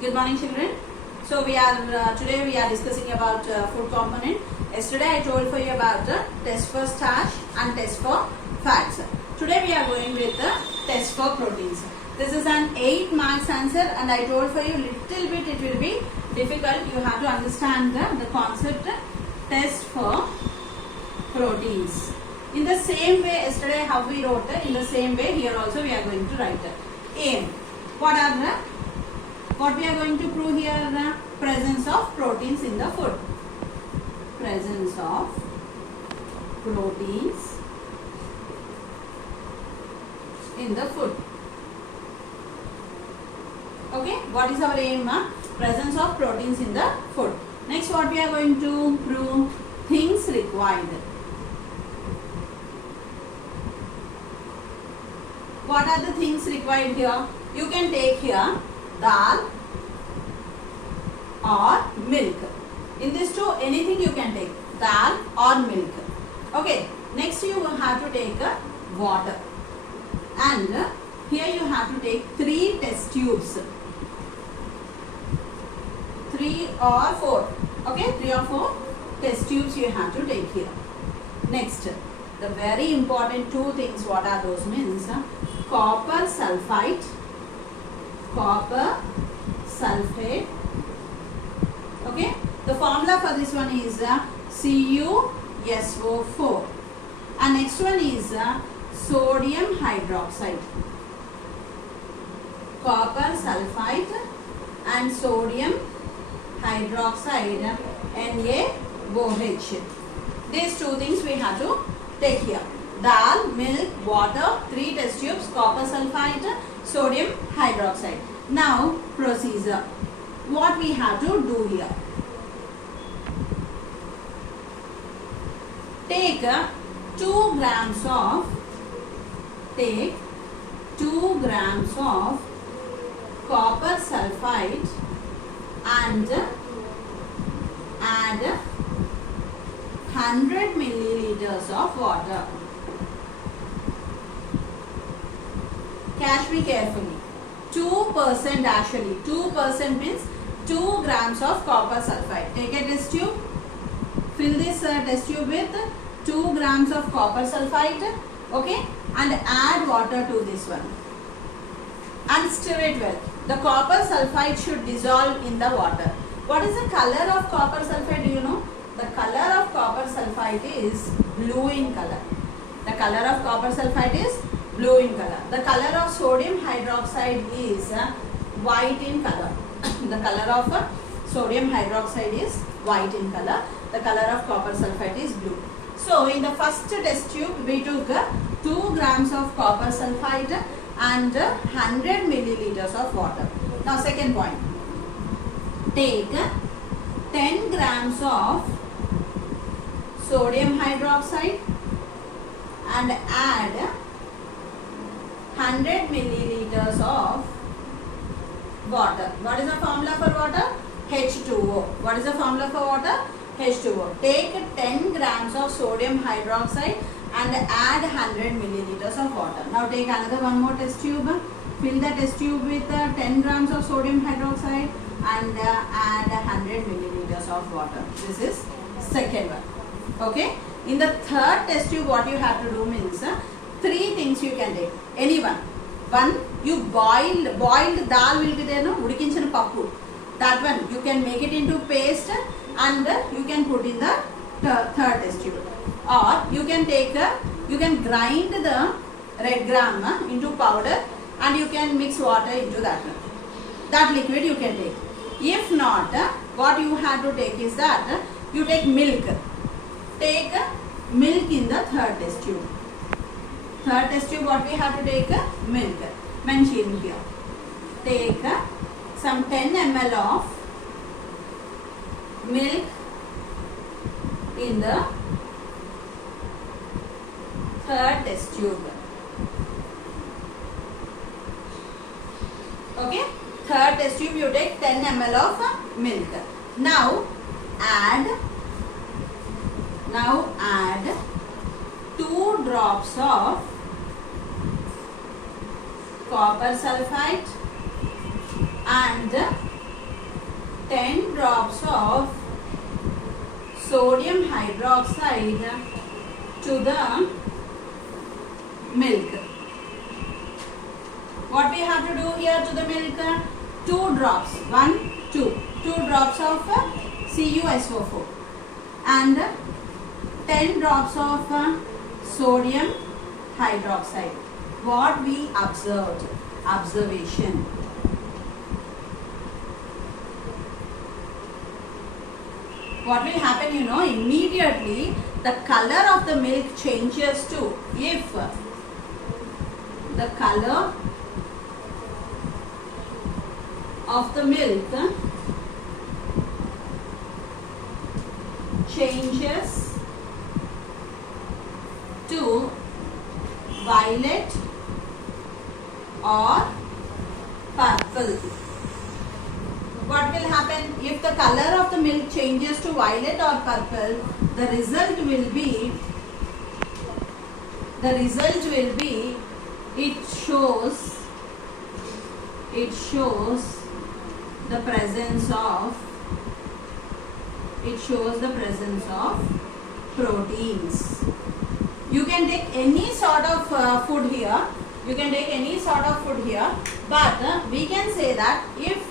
Good morning, children. So today we are discussing about food component. Yesterday I told for you about test for starch and test for fats. Today we are going with the test for proteins. This is an 8 marks answer, and I told for you little bit it will be difficult. You have to understand the concept test for proteins. In the same way yesterday how we wrote, in the same way here also we are going to write. Aim. What we are going to prove here? The presence of proteins in the food. Presence of proteins in the food. Okay, what is our aim? Presence of proteins in the food. Next, what we are going to prove? Things required. What are the things required here? You can take here dal or milk. In this two, anything you can take, dal or milk. Okay, next you will have to take water, and here you have to take 3 test tubes, 3 or 4. Okay, 3 or 4 test tubes you have to take here. Next, the very important 2 things, what are those means? Copper sulfate, okay, the formula for this one is CuSO4, and next one is sodium hydroxide. Copper sulfite and sodium hydroxide, NaOH. These 2 things we have to take here. Dal, milk, water, 3 test tubes, copper sulfite, sodium hydroxide. Now procedure. What we have to do here? Take 2 grams of copper sulfite and add 100 milliliters of water. Catch me carefully. 2% actually. 2% means 2 grams of copper sulfite. Take a test tube. Fill this test tube with 2 grams of copper sulfite. Okay. And add water to this one. And stir it well. The copper sulfite should dissolve in the water. What is the color of copper sulfite? Do you know? The color of copper sulfite is blue in color. The color of copper sulfite is blue in color. The color of sodium hydroxide is white in color. The color of sodium hydroxide is white in color. The color of copper sulfite is blue. So in the first test tube we took 2 grams of copper sulfite and 100 milliliters of water. Now second point. Take 10 grams of sodium hydroxide and add 100 milliliters of water. What is the formula for water? H2O. What is the formula for water? H2O. Take 10 grams of sodium hydroxide and add 100 milliliters of water. Now take another one more test tube. Fill the test tube with 10 grams of sodium hydroxide and add 100 milliliters of water. This is second one. Okay. In the third test tube, what you have to do means 3 things you can take. Any one. One, you boiled dal will be there, no? Udikinchana pappu. That one you can make it into paste and you can put in the third test tube. Or you can take, you can grind the red gram into powder and you can mix water into that. That liquid you can take. If not, what you have to take is that you take milk. Take milk in the third test tube. Third test tube, what we have to take? Milk. Mentioned here. Take some 10 ml of milk in the third test tube. Okay. Third test tube you take 10 ml of milk. Now add 2 drops of copper sulfite and 10 drops of sodium hydroxide to the milk. What we have to do here to the milk? 2 drops. 1, 2. 2 drops of CuSO4 and 10 drops of sodium hydroxide. What we observed? Observation. What will happen, you know, immediately the color of the milk changes to, if the color of the milk changes to violet or purple. What will happen if the color of the milk changes to violet or purple? The result will be it shows the presence of proteins. You can take any sort of food here. But we can say that if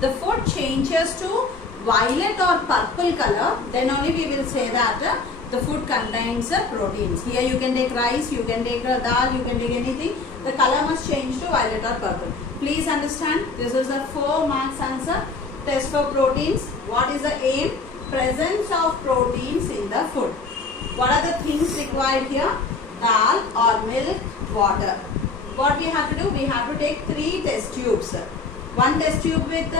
the food changes to violet or purple color, then only we will say that the food contains proteins. Here you can take rice, you can take dal, you can take anything. The color must change to violet or purple. Please understand, this is a 4 marks answer. Test for proteins. What is the aim? Presence of proteins in the food. What are the things required here? Dal or milk, water. What we have to do? We have to take 3 test tubes. One test tube with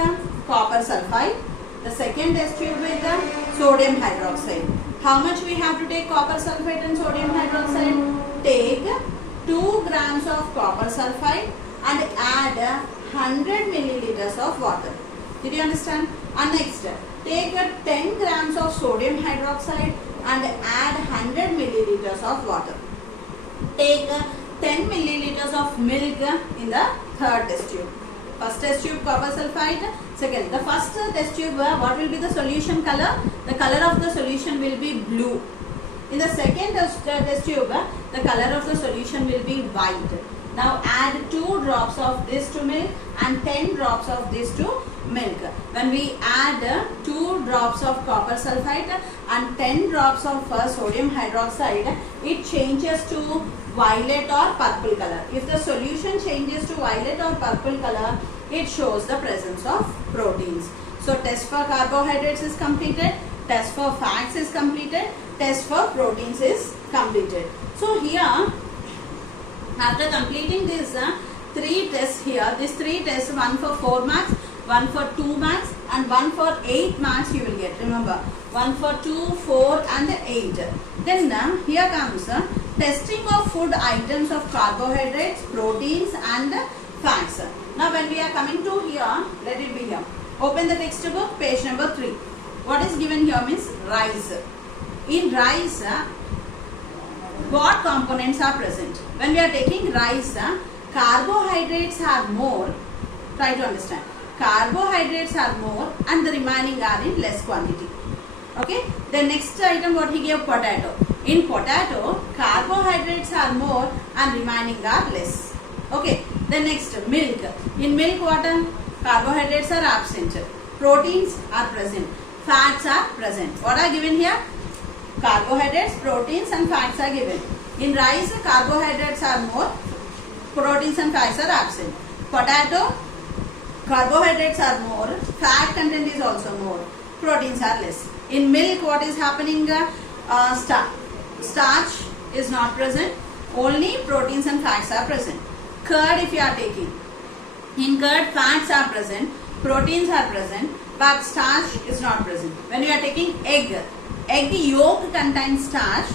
copper sulfide. The second test tube with sodium hydroxide. How much we have to take copper sulfide and sodium hydroxide? Take 2 grams of copper sulfide and add 100 milliliters of water. Did you understand? And next, take 10 grams of sodium hydroxide and add 100 milliliters of water. Take 10 milliliters of milk in the third test tube. First test tube copper sulfide. Second, the first test tube, what will be the solution color? The color of the solution will be blue. In the second test tube, the color of the solution will be white. Now add 2 drops of this to milk and 10 drops of this to milk. When we add 2 drops of copper sulfide and 10 drops of sodium hydroxide, it changes to violet or purple color. If the solution changes to violet or purple color, it shows the presence of proteins. So test for carbohydrates is completed, test for fats is completed, test for proteins is completed. So here, after completing these 3 tests here, these 3 tests, one for 4 marks, one for 2 marks and one for 8 marks you will get. Remember, one for 2, 4 and 8. Then here comes testing of food items of carbohydrates, proteins and fats. Now when we are coming to here, let it be here. Open the textbook, page number 3. What is given here means rice. In rice, what components are present? When we are taking rice, carbohydrates are more. Try to understand. Carbohydrates are more and the remaining are in less quantity. Okay. The next item what he gave, potato. In potato, carbohydrates are more and remaining are less. Okay. The next, milk. In milk, what? Carbohydrates are absent. Proteins are present. Fats are present. What are given here? Carbohydrates, proteins and fats are given. In rice, carbohydrates are more, proteins and fats are absent. Potato, carbohydrates are more, fat content is also more, proteins are less. In milk, what is happening? Starch is not present, only proteins and fats are present. Curd if you are taking, in curd fats are present, proteins are present, but starch is not present. When you are taking egg yolk contains starch,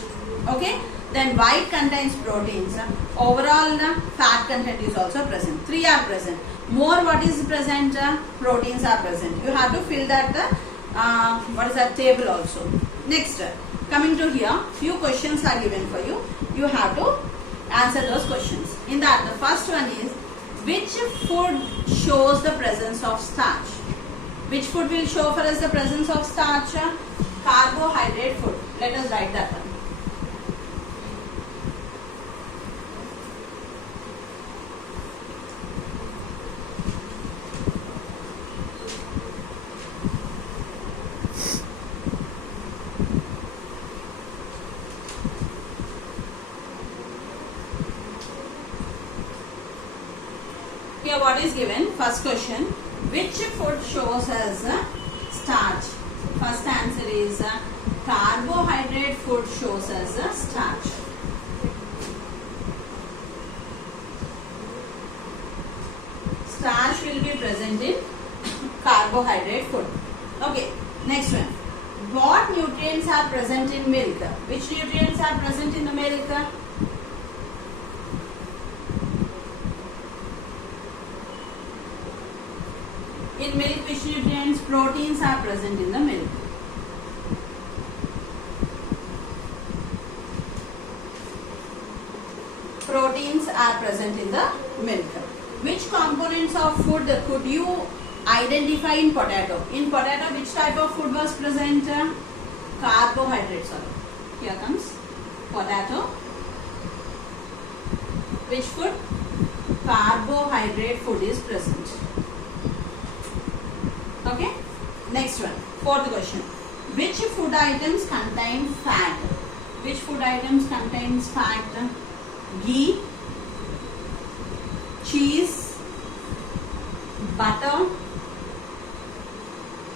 okay, then white contains proteins. Overall fat content is also present. 3 are present. More what is present? Proteins are present. You have to fill that table also. Next, coming to here, few questions are given for you. You have to answer those questions. In that, the first one is, which food shows the presence of starch? Which food will show for us the presence of starch? Carbohydrate food. Let us write that one. Here what is given? First question. Which food shows as starch? First answer is carbohydrate food shows as starch. Starch will be present in carbohydrate food. Okay, next one. What nutrients are present in milk? Which nutrients are present in the milk? In milk, which nutrients? Proteins are present in the milk. Proteins are present in the milk. Which components of food could you identify in potato? In potato, which type of food was present? Carbohydrates. Here comes potato. Which food? Carbohydrate food is present. Okay. Next one. Fourth question. Which food items contain fat? Which food items contains fat? Ghee, cheese, butter.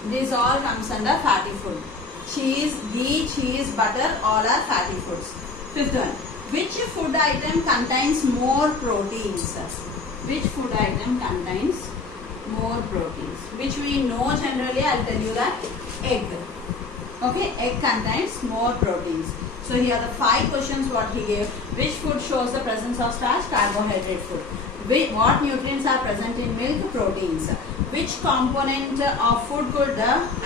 These all comes under fatty food. Cheese, ghee, cheese, butter, all are fatty foods. Fifth one. Which food item contains more proteins? Which food item contains more proteins? Which we know generally, I'll tell you that egg. Okay, egg contains more proteins. So here are the 5 questions what he gave. Which food shows the presence of starch? Carbohydrate food. What nutrients are present in milk? Proteins. Which component of food could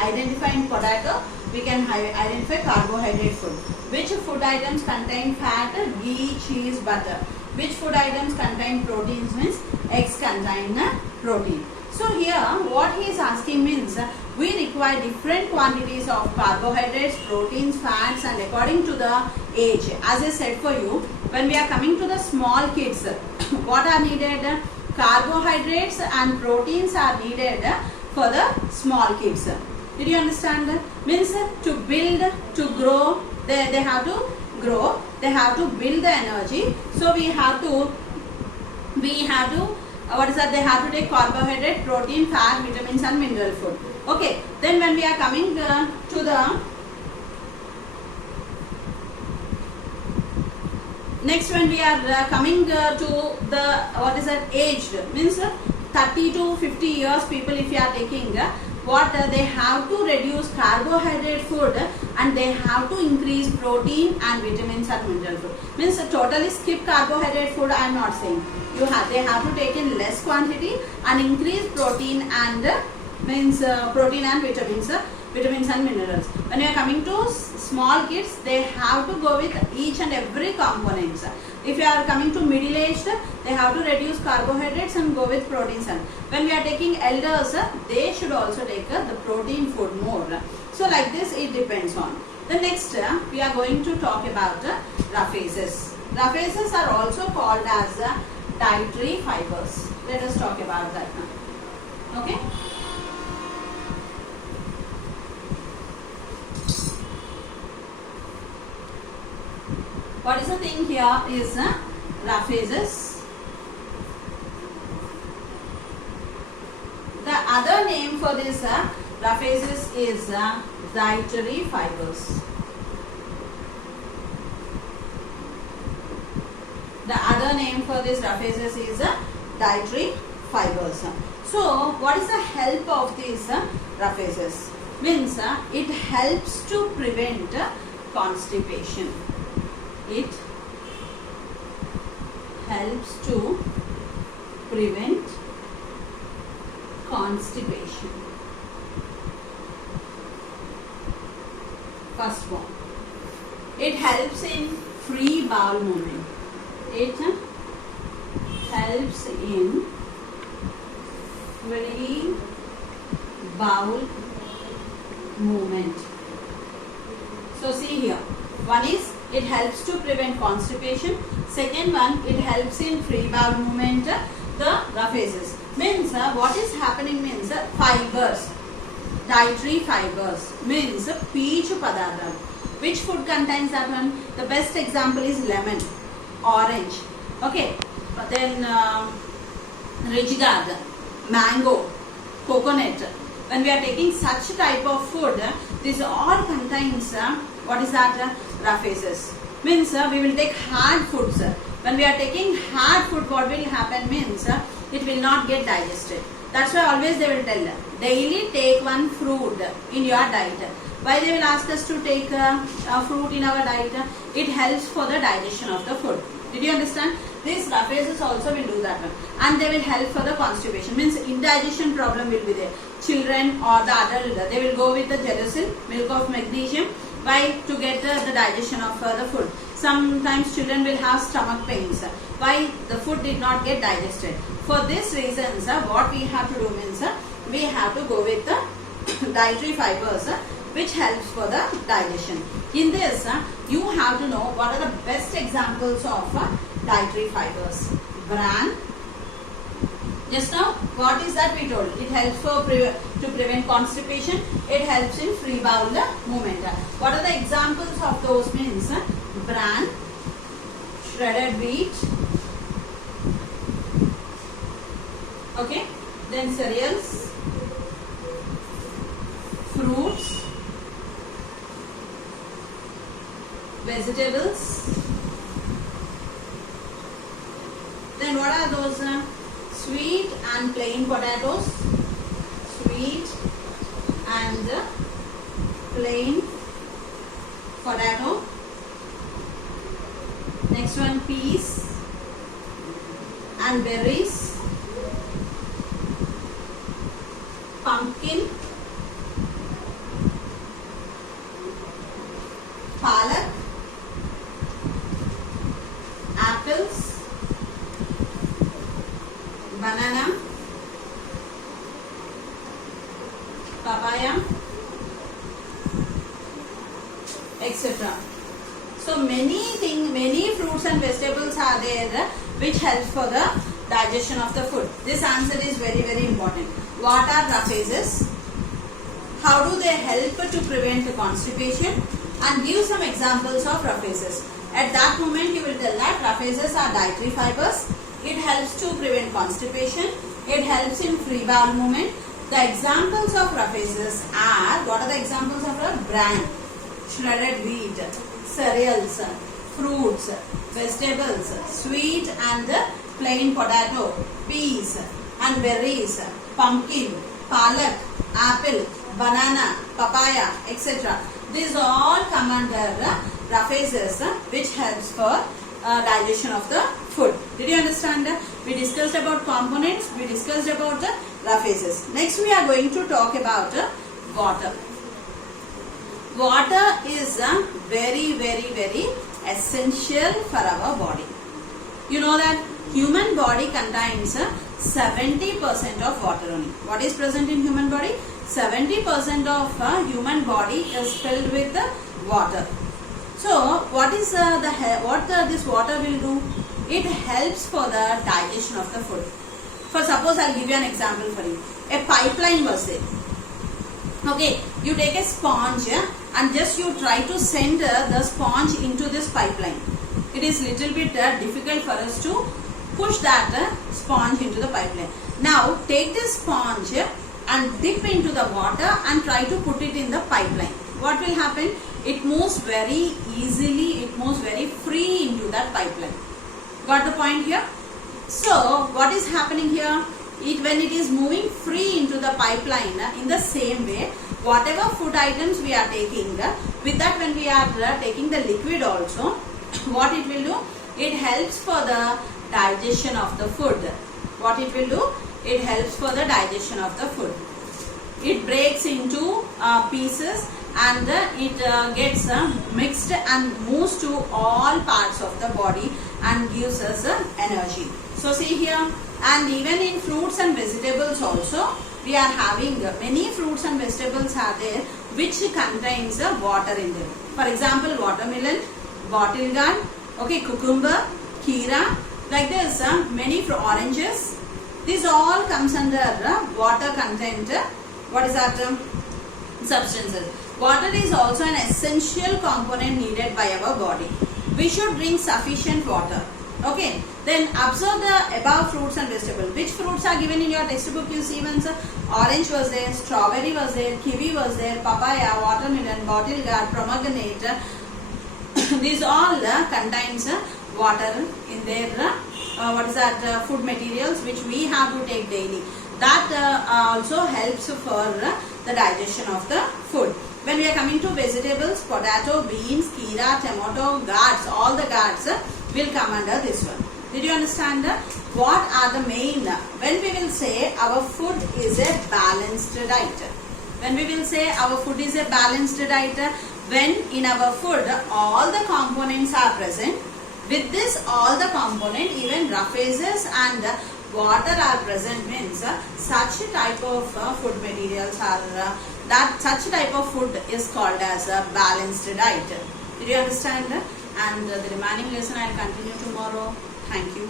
identify in potato? We can identify carbohydrate food. Which food items contain fat? Ghee, cheese, butter. Which food items contain proteins? Means eggs contain protein. So here what he is asking means we require different quantities of carbohydrates, proteins, fats, and according to the age. As I said for you, when we are coming to the small kids, what are needed? Carbohydrates and proteins are needed for the small kids. Did you understand? Means to build, to grow, they have to grow, they have to build the energy. So we have to what is that? They have to take carbohydrate, protein, fat, vitamins and mineral food. Okay. Then when we are coming to the next, when we are coming to the what is that? Aged means 30 to 50 years people, if you are taking what they have to reduce carbohydrate food and they have to increase protein and vitamins and mineral food. Means totally skip carbohydrate food I am not saying. They have to take in less quantity and increase protein and protein and vitamins and minerals. When you are coming to small kids, they have to go with each and every components. If you are coming to middle aged, they have to reduce carbohydrates and go with proteins. When we are taking elders, they should also take the protein food more. So like this it depends on. The next we are going to talk about roughages. Roughages are also called as dietary fibers. Let us talk about that now. Okay. What is the thing here is roughages. The other name for this roughages is dietary fibers. The other name for this roughages is dietary fibers. So, what is the help of these roughages? Means it helps to prevent constipation. It helps to prevent constipation. First one. It helps in free bowel movement. It helps in free bowel movement. So see here, one is it helps to prevent constipation. Second one, it helps in free bowel movement. The raphases means what is happening means fibers, dietary fibers means peach padartham. Which food contains that one? The best example is lemon, orange. Okay, but then Rijgad, mango, coconut. When we are taking such type of food, this all contains what is that? Raphases. Means we will take hard foods. When we are taking hard food, what will happen means it will not get digested. That's why always they will tell daily take one fruit in your diet. Why they will ask us to take fruit in our diet? It helps for the digestion of the food. Did you understand? These raphases also will do that one, and they will help for the constipation. Means indigestion problem will be there. Children or the adult, they will go with the Gelusil, milk of magnesium. Why? To get the digestion of the food. Sometimes children will have stomach pains. Why? The food did not get digested. For this reasons, what we have to do means we have to go with the dietary fibers, which helps for the digestion. In this, you have to know what are the best examples of dietary fibers. Bran. Just now, what is that we told? It helps for to prevent constipation. It helps in free bowel movement. What are the examples of those means? Bran, shredded wheat. Okay. Then cereals, fruits, vegetables. Then what are those? Sweet and plain potatoes. Sweet and plain potato. Next one, peas and berries. Pumpkin, palak, apples, banana, papaya, etc. So many fruits and vegetables are there which helps for the digestion of the food. This answer is very, very important. What are raphases? How do they help to prevent constipation? And give some examples of raphases. At that moment you will tell that raphases are dietary fibers. It helps to prevent constipation. It helps in free bowel movement. The examples of raphases are, what are the examples of bran, shredded wheat, cereals, fruits, vegetables, sweet and plain potato, peas and berries, pumpkin, palak, apple, banana, papaya, etc. These all come under raphases, which helps for digestion of the food. Did you understand? We discussed about components, we discussed about the raphases. Next we are going to talk about water. Water is very, very, very essential for our body. You know that human body contains 70% of water only. What is present in human body? 70% of human body is filled with water. So what is this water will do? It helps for the digestion of the food. For suppose I'll give you an example for you. A pipeline was there. Okay, you take a sponge and just you try to send the sponge into this pipeline. It is little bit difficult for us to push that sponge into the pipeline. Now take this sponge and dip into the water and try to put it in the pipeline. What will happen? It moves very easily, it moves very free into that pipeline. Got the point here? So what is happening here? When it is moving free into the pipeline, in the same way, whatever food items we are taking, with that when we are taking the liquid also, what it will do? It helps for the digestion of the food. What it will do? It helps for the digestion of the food. It breaks into pieces and it gets mixed and moves to all parts of the body and gives us energy. So see here, and even in fruits and vegetables also, we are having many fruits and vegetables are there which contains water in them. For example, watermelon, bottle gourd, okay, cucumber, kheera, like this, many oranges. This all comes under water content. What is that? Substances. Water is also an essential component needed by our body. We should drink sufficient water. Okay. Then observe the above fruits and vegetables. Which fruits are given in your textbook? You see once. Orange was there, strawberry was there, kiwi was there, papaya, watermelon, bottle gourd, pomegranate. These all contains water in their what is that food materials which we have to take daily. That also helps for the digestion of the food. When we are coming to vegetables, potato, beans, kheera, tomato, gourds, all the gourds will come under this one. Did you understand? What are the main? When we will say our food is a balanced diet. When we will say our food is a balanced diet, when in our food all the components are present. With this all the component, even roughages and water are present, means such type of food materials are that such type of food is called as a balanced diet. Did you understand? And the remaining lesson I will continue tomorrow. Thank you.